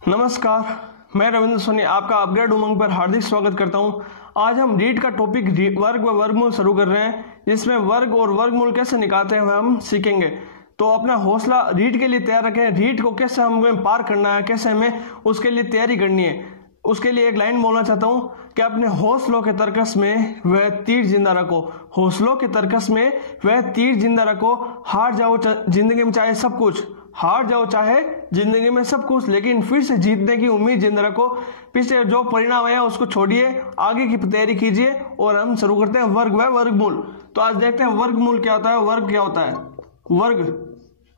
नमस्कार, मैं रविंद्र सोनी आपका अपग्रेड उमंग पर हार्दिक स्वागत करता हूं। आज हम रीट का टॉपिक वर्ग व वर्गमूल शुरू कर रहे हैं, जिसमें वर्ग और वर्गमूल कैसे निकालते हैं हम सीखेंगे। तो अपना हौसला रीट के लिए तैयार रखें। रीट को कैसे हमें पार करना है, कैसे हमें उसके लिए तैयारी करनी है, उसके लिए एक लाइन बोलना चाहता हूं कि अपने हौसलों के तर्कस में वह तीर जिंदा रखो। हौसलों के तर्कस में वह तीर जिंदा रखो। हार जाओ जिंदगी में चाहे सब कुछ, हार जाओ चाहे जिंदगी में सब कुछ, लेकिन फिर से जीतने की उम्मीद जिंदा रखो। पिछले जो परिणाम आया उसको छोड़िए, आगे की तैयारी कीजिए। और हम शुरू करते हैं वर्ग व वर्गमूल। तो आज देखते हैं वर्गमूल क्या होता है, वर्ग क्या होता है।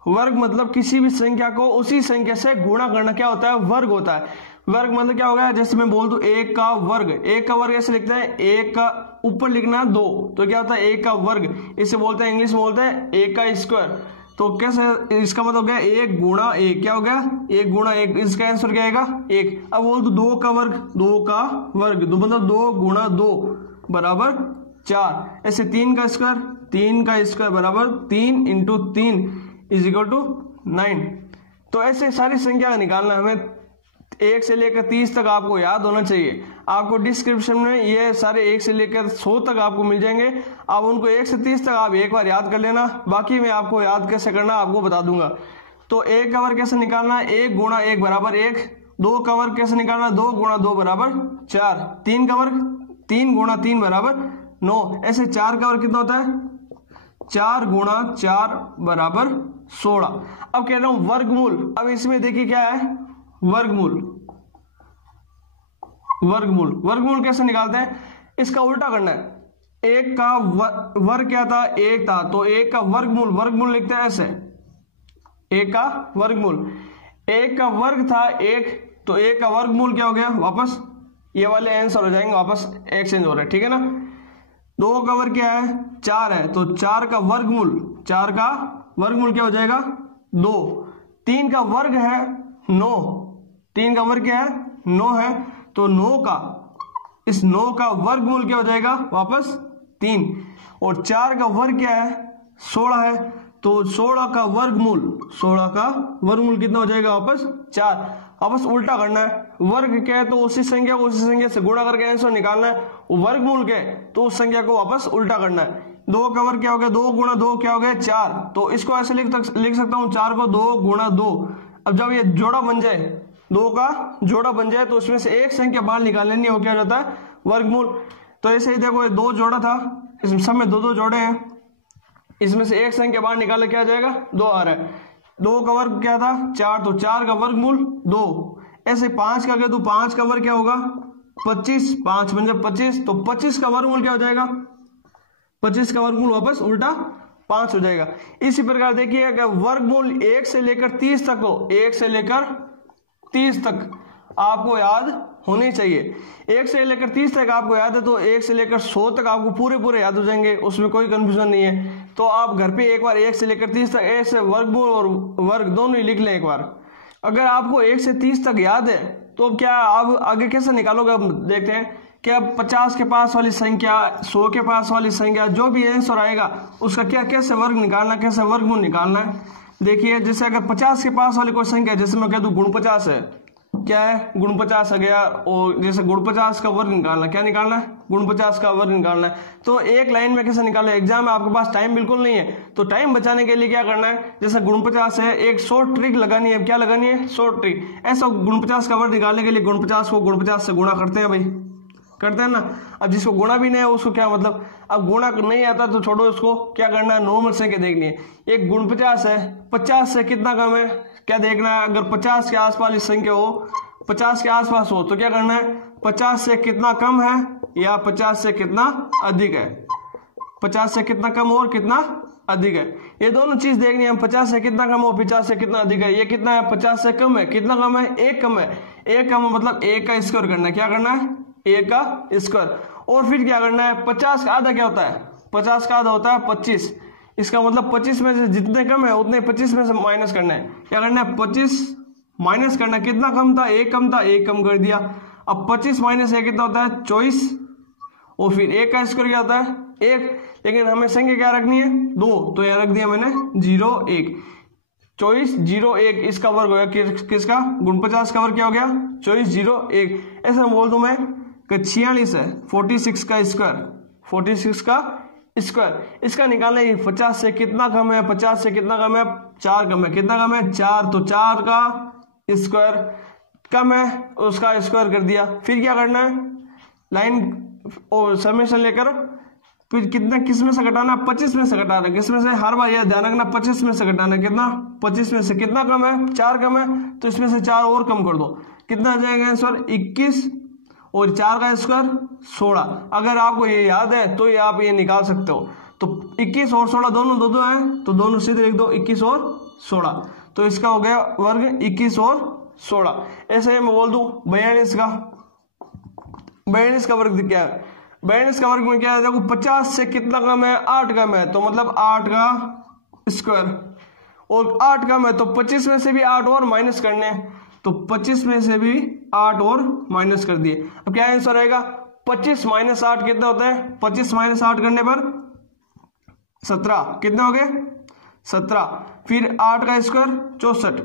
वर्ग मतलब किसी भी संख्या को उसी संख्या से गुणा करना क्या होता है, वर्ग होता है। वर्ग मतलब क्या होगा, जैसे मैं बोल दूं एक का वर्ग। एक का वर्ग ऐसे लिखते हैं, एक का ऊपर लिखना है 2, तो क्या होता है एक का वर्ग। इसे बोलते हैं, इंग्लिश में बोलते हैं एक का स्क्वायर। तो कैसे, इसका मतलब क्या है, एक गुणा एक, क्या हो गया एक गुणा एक। इसका आंसर क्या आएगा एक। अब बोल दो 2 का वर्ग, 2 का वर्ग, दो मतलब 2 गुणा 2 बराबर 4। ऐसे 3 का स्क्वायर, 3 का स्क्वायर बराबर 3 इंटू 3 इज इक्वल टू 9। तो ऐसे सारी संख्या निकालना हमें 1 से लेकर 30 तक आपको याद होना चाहिए। आपको डिस्क्रिप्शन में ये सारे 1 से लेकर 100 तक आपको मिल जाएंगे। आप उनको 1 से 30 तक आप एक बार याद कर लेना, बाकी मैं आपको याद कैसे करना आपको बता दूंगा। तो 1 का वर्ग कैसे निकालना है, 1 गुणा 1 बराबर 1। 2 का वर्ग कैसे निकालना है, 2 गुणा 2 बराबर 4। 3 का वर्ग 3 गुणा 3 बराबर 9। ऐसे 4 का वर्ग कितना होता है, 4 गुणा 4 बराबर 16। अब कह रहा हूं वर्गमूल। अब इसमें देखिए क्या है वर्गमूल। वर्गमूल कैसे निकालते हैं, इसका उल्टा करना है। एक का वर्ग क्या था, एक था, तो एक का वर्गमूल लिखते हैं ऐसे, एक का वर्गमूल। एक का वर्ग था एक, तो एक का वर्गमूल क्या हो गया, वापस ये वाले आंसर हो जाएंगे, वापस एक्सचेंज हो रहे हैं, ठीक है ना। 2 का वर्ग क्या है, 4 है, तो 4 का वर्गमूल क्या हो जाएगा 2। 3 का वर्ग है 9, 3 का वर्ग क्या है 9 है, तो 9 का वर्गमूल क्या हो जाएगा वापस 3। और 4 का वर्ग क्या है 16 है, तो 16 का वर्गमूल कितना हो जाएगा वापस 4। वापस उल्टा करना है। वर्ग क्या है तो उसी संख्या से गुणा करके आंसर निकालना है। वर्गमूल के तो उस संख्या को वापस उल्टा करना है। 2 का वर्ग क्या हो गया, 2 गुणा 2 क्या हो गया 4, तो इसको ऐसे लिख सकता हूं 4 को 2 गुणा 2। अब जब ये जोड़ा बन जाए, 2 का जोड़ा बन जाए, तो उसमें से एक संख्या बाहर निकाल लेनी हो, क्या जाता है वर्गमूल। तो ऐसे ही देखो, ये 2 जोड़ा था, इसमें सब में 2 जोड़े हैं, इसमें से एक संख्या बाहर निकाले क्या जाएगा 2 आ रहा है। 2 का वर्ग क्या था 4, तो 4 का वर्गमूल 2। ऐसे 5 का क्या, तो 5 का वर्ग क्या होगा 25, 5 बन जाए 25, तो 25 का वर्गमूल क्या हो जाएगा, 25 का वर्गमूल वापस उल्टा 5 हो जाएगा। इसी प्रकार देखिए, अगर वर्गमूल 1 से लेकर 30 तक हो, 1 से लेकर 30 तक आपको याद होनी चाहिए। 1 से लेकर 30 तक आपको याद है, तो 1 से लेकर 100 तक आपको पूरे याद हो जाएंगे, उसमें कोई कंफ्यूजन नहीं है। तो आप घर पे एक बार 1 से लेकर 30 तक ऐसे वर्गमूल और वर्ग दोनों ही लिख लें एक बार। अगर आपको 1 से 30 तक याद है, तो क्या आप आगे कैसे निकालोगे, अब देखते हैं। क्या 50 के पास वाली संख्या, 100 के पास वाली संख्या, जो भी आंसर आएगा उसका क्या कैसे वर्ग निकालना, कैसे वर्गमूल निकालना है। देखिए, जैसे अगर 50 के पास वाली कोई संख्या, जैसे मैं कह दूं गुण 50 है, क्या है गुण 50 आ गया, और जैसे गुण 50 का वर्ग निकालना, क्या निकालना है गुण 50 का वर्ग निकालना है। तो एक लाइन में कैसे निकालना है, एग्जाम में आपके पास टाइम बिल्कुल नहीं है, तो टाइम बचाने के लिए क्या करना है, जैसे गुण 50 है, एक शॉर्ट ट्रिक लगानी है। क्या लगानी है, शॉर्ट ट्रिक। ऐसा गुण 50 का वर्ग निकालने के लिए गुण 50 को गुण 50 से गुणा करते हैं भाई, करते हैं ना। अब जिसको गुणा भी नहीं है उसको क्या मतलब, अब गुणा नहीं आता तो छोड़ो, उसको क्या करना है, नॉर्मल संख्या देखनी है। एक गुण 50 है, 50 से कितना कम है, क्या देखना है। अगर 50 के आसपास वाली संख्या हो, 50 के आसपास हो, तो क्या करना है, 50 से कितना कम है या 50 से कितना अधिक है। 50 से कितना कम और कितना अधिक है, ये दोनों चीज देखनी है। हम 50 से कितना कम हो, 50 से कितना अधिक है। ये कितना है, 50 से कम है, कितना कम है, 1 कम है। 1 कम है मतलब 1 का स्क्वायर करना है। क्या करना है, 1 का स्क्वायर। और फिर क्या करना है, 50 का आधा क्या होता है, 50 का आधा होता है 25। इसका मतलब 25 में से जितने कम है उतने 25 में से माइनस करना है। क्या करना है, 25 माइनस करना है। कितना कम था, 1 कम था, 1 कम कर दिया। अब 25 माइनस 1 कितना होता है 24, और फिर 1 का स्क्वायर क्या होता है 1। लेकिन हमें संख्या क्या रखनी है 2, तो यहां रख दिया मैंने 0 1। 2401 इसका वर्ग हो गया किसका, गुण 50 का वर्ग क्या हो गया 2401। ऐसे मैं बोल दूं मैं कि 46 है 46 का स्क्वायर, 46 का स्क्वायर इसका निकालना है। 50 से कितना कम है, 50 से कितना कम है, 4 कम है, कितना कम है 4, तो 4 का स्क्वायर कम है उसका स्क्वायर कर दिया। फिर क्या करना है, लाइन और समेशन लेकर फिर कितना किस में से घटाना, 25 में से घटाना, किस में से, हर बार यह ध्यान रखना 25 में से घटाना, कितना 25 में से कितना कम है 4 कम है, तो इसमें से 4 और कम कर दो, कितना आ जाएगा आंसर 21 और 4 का स्क्वायर 16। अगर आपको ये याद है तो ये आप ये निकाल सकते हो। तो 21 और 16 दोनों दो दो हैं तो दोनों सीधे लिख दो 21 और 16, तो इसका हो गया वर्ग 21 और 16। ऐसे मैं बोल दूं 42 का, 42 का वर्ग क्या है, 42 का वर्ग में क्या है देखो 50 से कितना कम है 8 कम है, तो मतलब 8 का स्क्वायर, और 8 कम है तो 25 में से भी 8 और माइनस करने हैं, तो 25 में से भी 8 और माइनस कर दिए। अब क्या आंसर आएगा 25 माइनस 8 कितना होता है, 25 माइनस 8 करने पर 17, कितने हो गए 17, फिर 8 का स्क्वायर 64,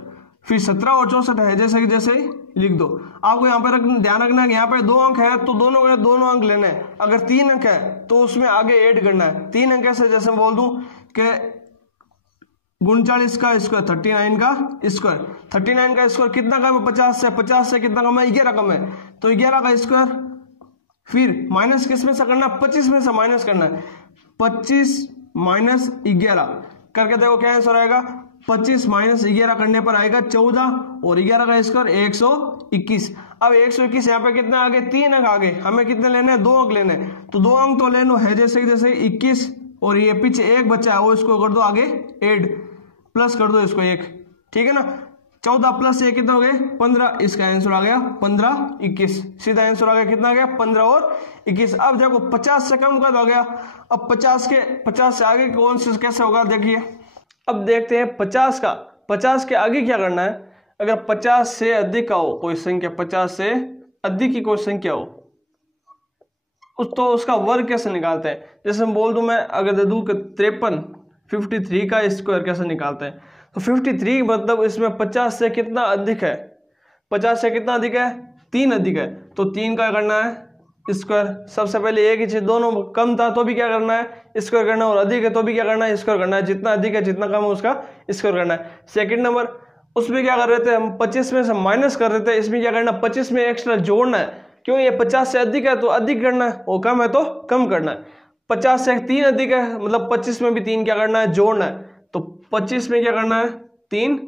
फिर 17 और 64 है जैसे कि जैसे ही लिख दो। आपको यहाँ पे ध्यान रखना है कि यहाँ पे 2 अंक है तो दोनों अंक लेने हैं। अगर 3 अंक है तो उसमें आगे ऐड करना है। 3 अंक से जैसे मैं बोल दूं कि 39 का स्क्वायर 39 का स्क्वायर, 39 का स्क्वायर कितना कम है 50 से, 50 से कितना कम है 11 कम है, तो 11 का स्क्वायर, फिर माइनस किस में से करना 25 में से माइनस करना है, 25 माइनस 11 करके देखो क्या आंसर आएगा, 25 माइनस 11 करने पर आएगा 14 और 11 का स्क्वायर 121। अब 121 यहाँ पे कितने आ गए 3 अंक आ गए, हमें कितने लेने हैं 2 अंक लेने हैं, तो 2 अंक तो लेनो है जैसे 21 और ये पीछे 1 बच्चा है वो इसको कर दो आगे ऐड, प्लस कर दो इसको 1, ठीक है ना। 14 प्लस 1 कितना हो गए 15, इसका आंसर आ गया 15 21, सीधा आंसर आ गया कितना आ गया 15 और 21। अब देखो 50 से कम का हो गया, अब 50 से आगे कौन से कैसे होगा देखिए। अब देखते हैं 50 के आगे क्या करना है। अगर 50 से अधिक का हो कोई संख्या, 50 से अधिक की कोई संख्या हो तो उसका वर्ग कैसे निकालते हैं। जैसे मैं बोल दूं मैं अगर दे दूं कि 53 का स्क्वायर कैसे निकालते हैं, तो 53 मतलब इसमें 50 से कितना अधिक है, 50 से कितना अधिक है 3 अधिक है, तो 3 का करना है स्क्वायर। सबसे पहले एक ही चीज, दोनों कम था तो भी क्या करना है स्क्वायर करना है, और अधिक है तो भी क्या करना है स्क्वायर करना है, जितना अधिक है जितना कम है उसका स्क्वायर करना है। सेकंड नंबर उसमें क्या कर रहे थे हम 25 में से माइनस कर रहे थे, इसमें क्या करना 25 में एक्स्ट्रा जोड़ना है, क्यों ये 50 से अधिक है तो अधिक करना है, और कम है तो कम करना है। 50 से 3 अधिक है मतलब 25 में भी 3 क्या करना है जोड़ना है, तो 25 में क्या करना है 3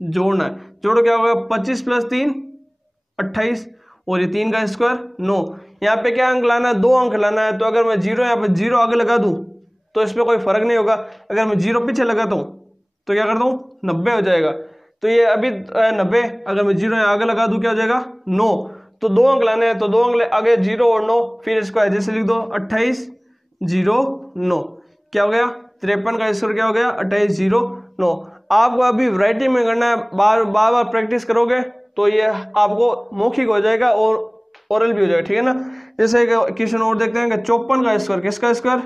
जोड़ना है। जोड़ो क्या होगा 25 प्लस 3 28 और ये 3 का स्क्वायर 9। यहाँ पे क्या अंक लाना है 2 अंक लाना है, तो अगर मैं 0 यहाँ पे 0 आगे लगा दूं तो इसमें कोई फर्क नहीं होगा, अगर मैं 0 पीछे लगाता हूँ तो क्या करता हूँ 90 हो जाएगा। तो ये अभी 90, अगर मैं 0 यहाँ आगे लगा दूं क्या हो जाएगा 9, तो 2 अंक लाने हैं तो 2 अंक आगे 0 और 9, फिर इसको जैसे लिख दो 28 0 9, क्या हो गया 53 का स्क्वायर क्या हो गया 28 0 9। आपको अभी राइटिंग में करना है, बार बार प्रैक्टिस करोगे तो ये आपको मौखिक हो जाएगा और ओरल भी हो जाएगा, ठीक है ना। जैसे क्वेश्चन और देखते हैं कि 54 का स्क्वायर, किसका स्क्वायर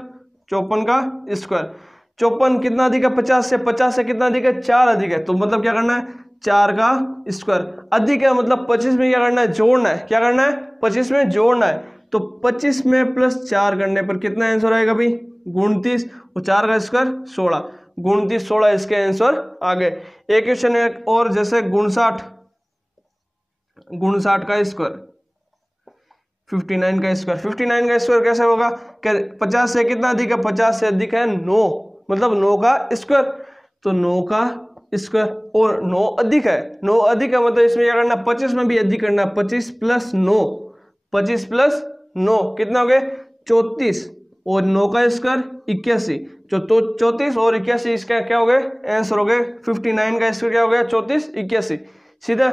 54 का स्क्वायर, 54 कितना अधिक है 50 से कितना अधिक है 4 अधिक है, तो मतलब क्या करना है 4 का स्क्वायर। अधिक है मतलब 25 में क्या करना है जोड़ना है, क्या करना है 25 में जोड़ना है, तो 25 में प्लस 4 करने पर कितना आंसर आएगा भाई 29 और 4 का स्क्वायर 16, 29 16 इसके आंसर आ गए। एक क्वेश्चन और जैसे 59 का स्क्वायर 59 का स्क्वायर, 59 का स्क्वायर कैसे होगा, 50 से कितना अधिक है 50 से अधिक है 9 मतलब 9 का स्क्वायर, तो 9 का स्क्वायर, और 9 अधिक है, 9 अधिक है मतलब इसमें क्या करना 25 में भी अधिक करना, 25 प्लस 9 कितना हो गए 34 और 9 का स्क्वायर 81, तो 34 और 81 इसका क्या हो गए आंसर हो गए। 59 का स्क्वायर क्या हो गया 34 81। सीधा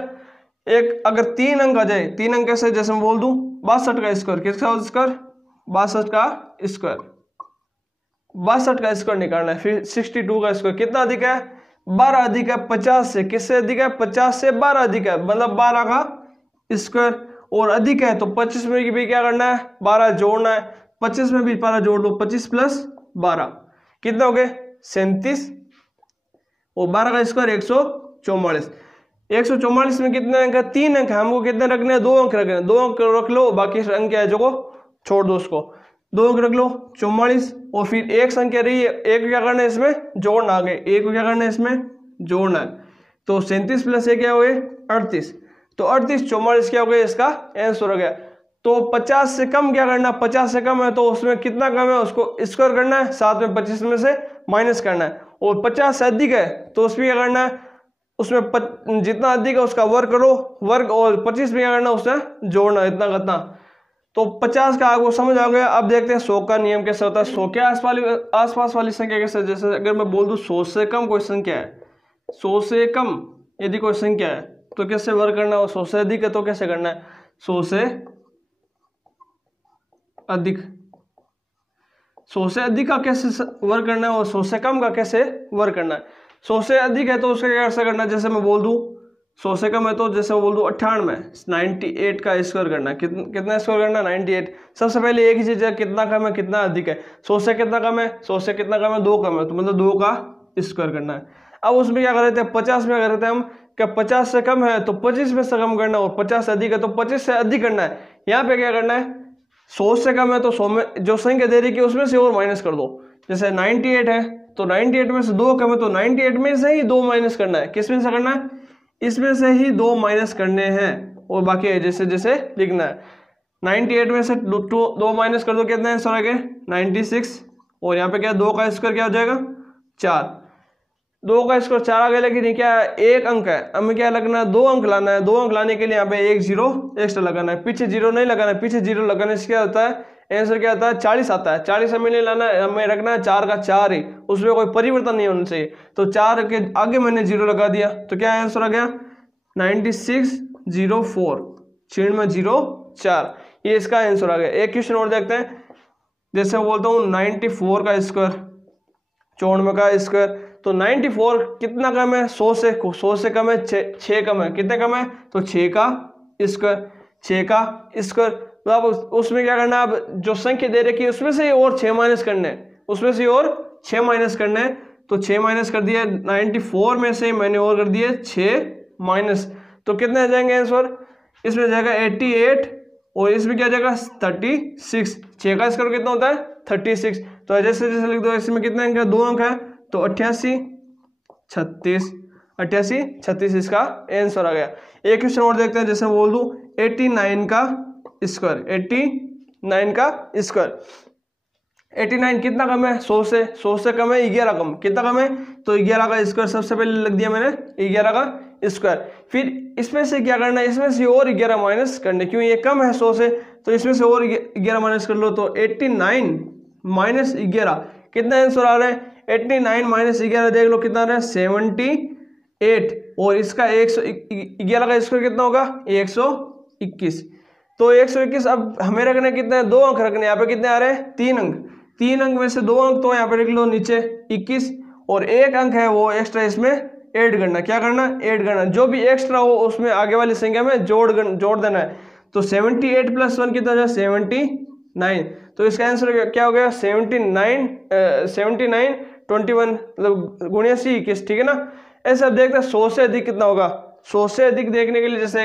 एक अगर 3 अंक आ जाए, 3 अंक कैसे, जैसे मैं बोल दूं 62 का स्क्वायर, किसका स्क्वायर 62 का स्क्वायर, 62 का स्क्वायर निकालना है। फिर 62 का स्क्वायर कितना अधिक है 12 अधिक है 50 से, किससे अधिक है 50 से 12 अधिक है मतलब 12 का स्क्वायर, और अधिक है तो 25 में भी क्या करना है 12 जोड़ना है, 25 में भी 12 जोड़ दो 25 प्लस 12 कितना हो गए 37 और 12 का स्क्वायर 144। 144 में कितने अंक है? 3 अंक है। हमको कितने रखने हैं? 2 अंक रखने हैं। 2 अंक रख लो, बाकी अंक क्या है जो को छोड़ दो उसको। 2 अंक रख लो 44, और फिर एक संख्या रही है, एक क्या करना है इसमें जोड़ना, आगे एक को क्या करना है इसमें जोड़ना है। तो 37 प्लस ये क्या हो गए 38, तो 38 44 क्या हो गया इसका आंसर हो गया। तो 50 से कम क्या करना, 50 से कम है तो उसमें कितना कम है उसको स्क्वायर करना है, साथ में 25 में से माइनस करना है, और 50 से अधिक है तो उसमें क्या करना है, उसमें जितना अधिक है उसका वर्ग करो वर्ग, और 25 में क्या करना उसमें जोड़ना, इतना करना। तो 50 का आपको समझ आ गया। अब देखते हैं 100 का नियम कैसे होता है। 100 के आसपास वाली संख्या कैसे, जैसे अगर मैं बोल दूं 100 से कम कोई संख्या है, 100 से कम यदि कोई संख्या है तो कैसे वर्ग करना है, 100 से अधिक है तो कैसे करना है, 100 से अधिक, 100 से अधिक का कैसे वर्ग करना है और 100 से कम का कैसे वर्ग करना है। 100 से अधिक है तो उसका कैसे करना है, जैसे मैं बोल दूं 100 से कम है तो जैसे मैं बोल दूं 98 का स्क्वायर करना है। कितना स्क्वायर करना है 98। सबसे पहले एक ही चीज है, कितना कम है कितना अधिक है। 100 से कितना कम है, 100 से कितना कम है 2 कम है, तो मतलब 2 का स्क्वायर करना है। अब उसमें क्या कर रहे थे 50 में कर रहे थे हम, क्या 50 से कम है तो 25 में से कम करना, और 50 से अधिक है तो 25 से अधिक करना है। यहाँ पे क्या करना है 100 से कम है तो 100 में जो संख्या दे रही है उसमें से और माइनस कर दो। जैसे 98 है तो 98 में से 2 कम है तो 98 में से ही 2 माइनस करना है। किस में से करना है, इसमें से ही 2 माइनस करने हैं, और बाकी है जैसे जैसे लिखना है। 98 में से 2 माइनस कर दो, कितना आंसर आ गया 96, और यहाँ पे क्या 2 का स्क्वायर क्या हो जाएगा 4। 2 का स्क्वायर 4 आ गया, लेकिन क्या एक अंक है, हमें क्या लगना है 2 अंक लाना है। 2 अंक लाने के लिए यहाँ पे एक जीरो एक्स्ट्रा लगाना है, पीछे जीरो नहीं लगाना है। पीछे जीरो लगाने से क्या होता है आंसर क्या आता है 40 आता है। 40 हमें नहीं लाना है, हमें रखना है 4 का 4 ही, उसमें कोई परिवर्तन नहीं होना चाहिए। तो 4 के आगे मैंने जीरो लगा दिया तो क्या आंसर आ गया 9604, 0 ये इसका आंसर आ गया। एक क्वेश्चन और देखते हैं, जैसे मैं बोलता हूँ 94 का स्क्वायर 94 का स्क्वायर, तो 94 कितना कम है 100 से कम है 6 कम है, कितने कम है तो 6 का स्क्वायर, 6 का स्क्वायर। तो अब उसमें क्या करना है, अब जो संख्या दे रखी है उसमें से और 6 माइनस करने हैं, उसमें से और 6 माइनस करने हैं। तो 6 माइनस कर दिया 94 में से मैंने और कर दिए 6 माइनस, तो कितने आ जाएंगे आंसर, इसमें जाएगा 88 और इसमें क्या जाएगा 36। 6 का स्क्वायर कितना होता है 36। तो जैसे जैसे लिख दो, इसमें कितने अंक है 2 अंक है तो 88 36 इसका आंसर आ गया। एक क्वेश्चन और देखते हैं, जैसे बोल दूं 89 का स्क्वायर, 89 का स्क्वायर, 89 कितना कम है 100 से कम है 11 कम, कितना कम है तो 11 का स्क्वायर, सबसे पहले लिख दिया मैंने 11 का स्क्वायर। फिर इसमें से क्या करना है, इसमें से और 11 माइनस करने, क्यों ये कम है 100 से तो इसमें से और 11 माइनस कर लो। तो 89 माइनस 11 कितना आंसर आ रहा है 89 माइनस 11 देख लो कितना आ रहा है 78, और इसका 111 का स्क्वायर कितना होगा 121। तो 121 अब हमें रखने कितने हैं 2 अंक रखने, यहाँ पे कितने आ रहे हैं 3 अंक, 3 अंक में से 2 अंक तो यहाँ पे लिख लो नीचे 21, और 1 अंक है वो एक्स्ट्रा इसमें ऐड करना, क्या करना ऐड करना, जो भी एक्स्ट्रा हो उसमें आगे वाली संख्या में जोड़ देना है। तो 78 प्लस 1 कितना है 79, तो इसका आंसर क्या हो गया 79 21 मतलब गुणिया सी 21, ठीक है ना। ऐसे अब देखते हैं 100 से अधिक कितना होगा। 100 से अधिक देखने के लिए जैसे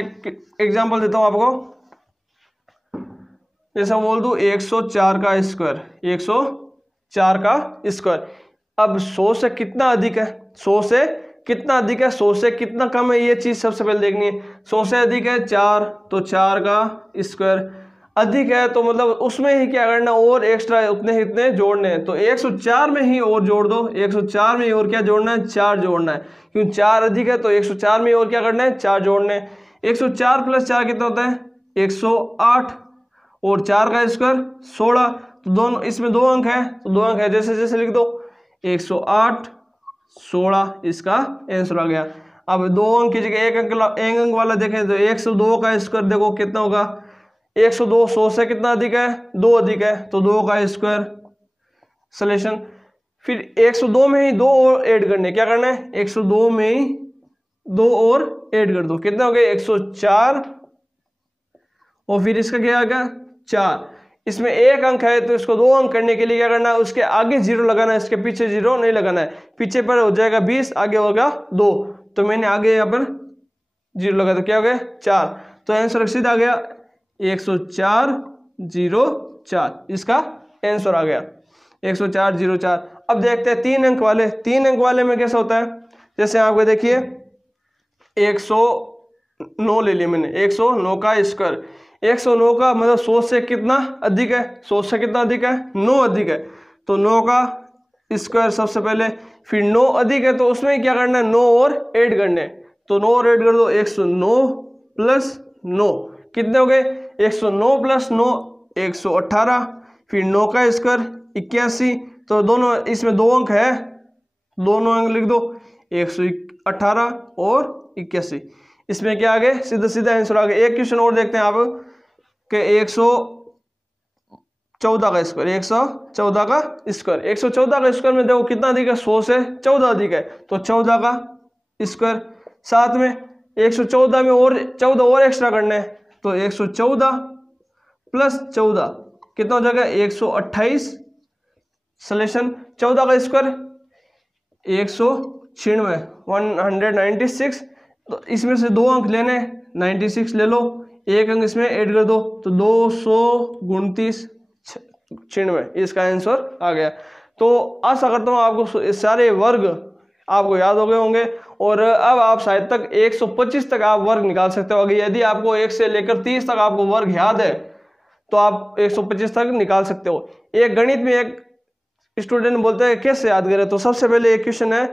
एग्जांपल देता हूं आपको, जैसा बोल दूं 104 का स्क्वायर, 104 का स्क्वायर। अब 100 से कितना अधिक है, 100 से कितना अधिक है, 100 से कितना कम है, ये चीज सबसे पहले देखनी है। 100 से अधिक है 4 तो 4 का स्क्वायर, अधिक है तो मतलब उसमें ही क्या करना और एक्स्ट्रा उतने ही इतने जोड़ने हैं। तो 104 में ही और जोड़ दो, 104 में ही और क्या जोड़ना है 4 जोड़ना है, क्यों 4 अधिक है तो 104 में और क्या करना है 4 जोड़ने। 104 प्लस 4 कितना होता है 108, और 4 का स्क्वायर 16, तो दोनों इसमें 2 अंक है तो 2 अंक है, जैसे जैसे लिख दो 108 16 इसका आंसर आ गया। अब 2 अंक की जगह 1 अंक वाला देखें तो 102 का स्क्वायर देखो कितना होगा 102, 100 से कितना अधिक है 2 अधिक है तो 2 का स्क्वायर सॉल्यूशन। फिर 102 में ही 2 और ऐड करने, क्या करना है 102 में ही 2 और ऐड कर दो, कितना हो गया 104, और फिर इसका क्या आ गया 4। इसमें एक अंक है तो इसको 2 अंक करने के लिए क्या करना है, उसके आगे 0 लगाना है, इसके पीछे 0 नहीं लगाना है। पीछे पर हो जाएगा 20, आगे होगा 2, तो मैंने आगे यहाँ पर 0 लगा, तो क्या हो गया 4। तो आंसर सीधा आ गया 10404, इसका आंसर आ गया 10404। अब देखते हैं 3 अंक वाले। 3 अंक वाले में कैसा होता है, जैसे आपको देखिए 109 ले लिया मैंने, 109 का स्क्वायर। 109 का मतलब 100 से कितना अधिक है, 100 से कितना अधिक है, 9 अधिक है, तो 9 का स्क्वायर सबसे पहले, फिर 9 अधिक है तो उसमें क्या करना है, 9 और ऐड करने, तो 9 और ऐड कर दो, 109 प्लस 9 कितने हो गए, 109 प्लस 9 118, फिर 9 का स्क्वायर 81, तो दोनों इसमें 2 अंक है, दोनों अंक लिख दो, 118 और 81। इसमें क्या आ गए, सीधा सीधा आंसर आ गया। एक क्वेश्चन और देखते हैं आप कि 114 का स्क्वायर, 114 का स्क्वायर, 114 का स्क्वायर में देखो कितना अधिक है, 100 से 14 अधिक है, तो 14 का स्क्वायर। साथ में 114 में और 14 और एक्स्ट्रा करने हैं, तो 114 प्लस 14 कितना हो जाएगा, 128। सलेशन 14 का स्क्वायर 196, 196, तो इसमें से 2 अंक लेने, 96 ले लो, एक अंक इसमें ऐड कर दो, तो 229, इसका आंसर आ गया। तो आशा करता हूँ आपको सारे वर्ग आपको याद हो गए होंगे, और अब आप शायद तक 125 तक आप वर्ग निकाल सकते हो। अगर यदि आपको 1 से लेकर 30 तक आपको वर्ग याद है तो आप 125 तक निकाल सकते हो। एक गणित में एक स्टूडेंट बोलते हैं कैसे याद करें, तो सबसे पहले एक क्वेश्चन है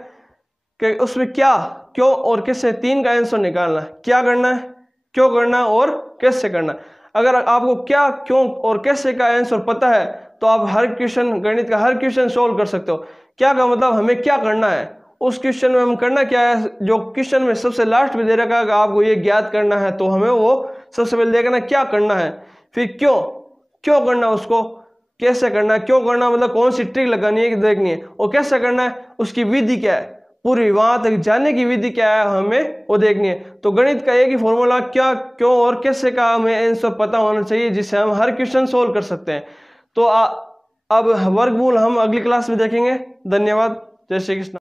कि उसमें क्या, क्यों और कैसे 3 का आंसर निकालना है। क्या करना है, क्यों करना है और कैसे करना है। अगर आपको क्या, क्यों और कैसे का आंसर पता है तो आप हर क्वेश्चन, गणित का हर क्वेश्चन सोल्व कर सकते हो। क्या का मतलब हमें क्या करना है, उस क्वेश्चन में हम करना क्या है, जो क्वेश्चन में सबसे लास्ट में दे रखा है आपको ये ज्ञात करना है, तो हमें वो सबसे पहले देखना क्या करना है, फिर क्यों, क्यों करना है उसको, कैसे करना है। क्यों करना मतलब कौन सी ट्रिक लगानी है देखनी है, और कैसे करना है उसकी विधि क्या है, पूरी वहां तक जाने की विधि क्या है हमें वो देखनी है। तो गणित का एक ही फॉर्मूला क्या, क्यों और कैसे का हमें आंसर पता होना चाहिए, जिससे हम हर क्वेश्चन सोल्व कर सकते हैं। तो अब वर्गमूल हम अगली क्लास में देखेंगे। धन्यवाद। जय श्री कृष्ण।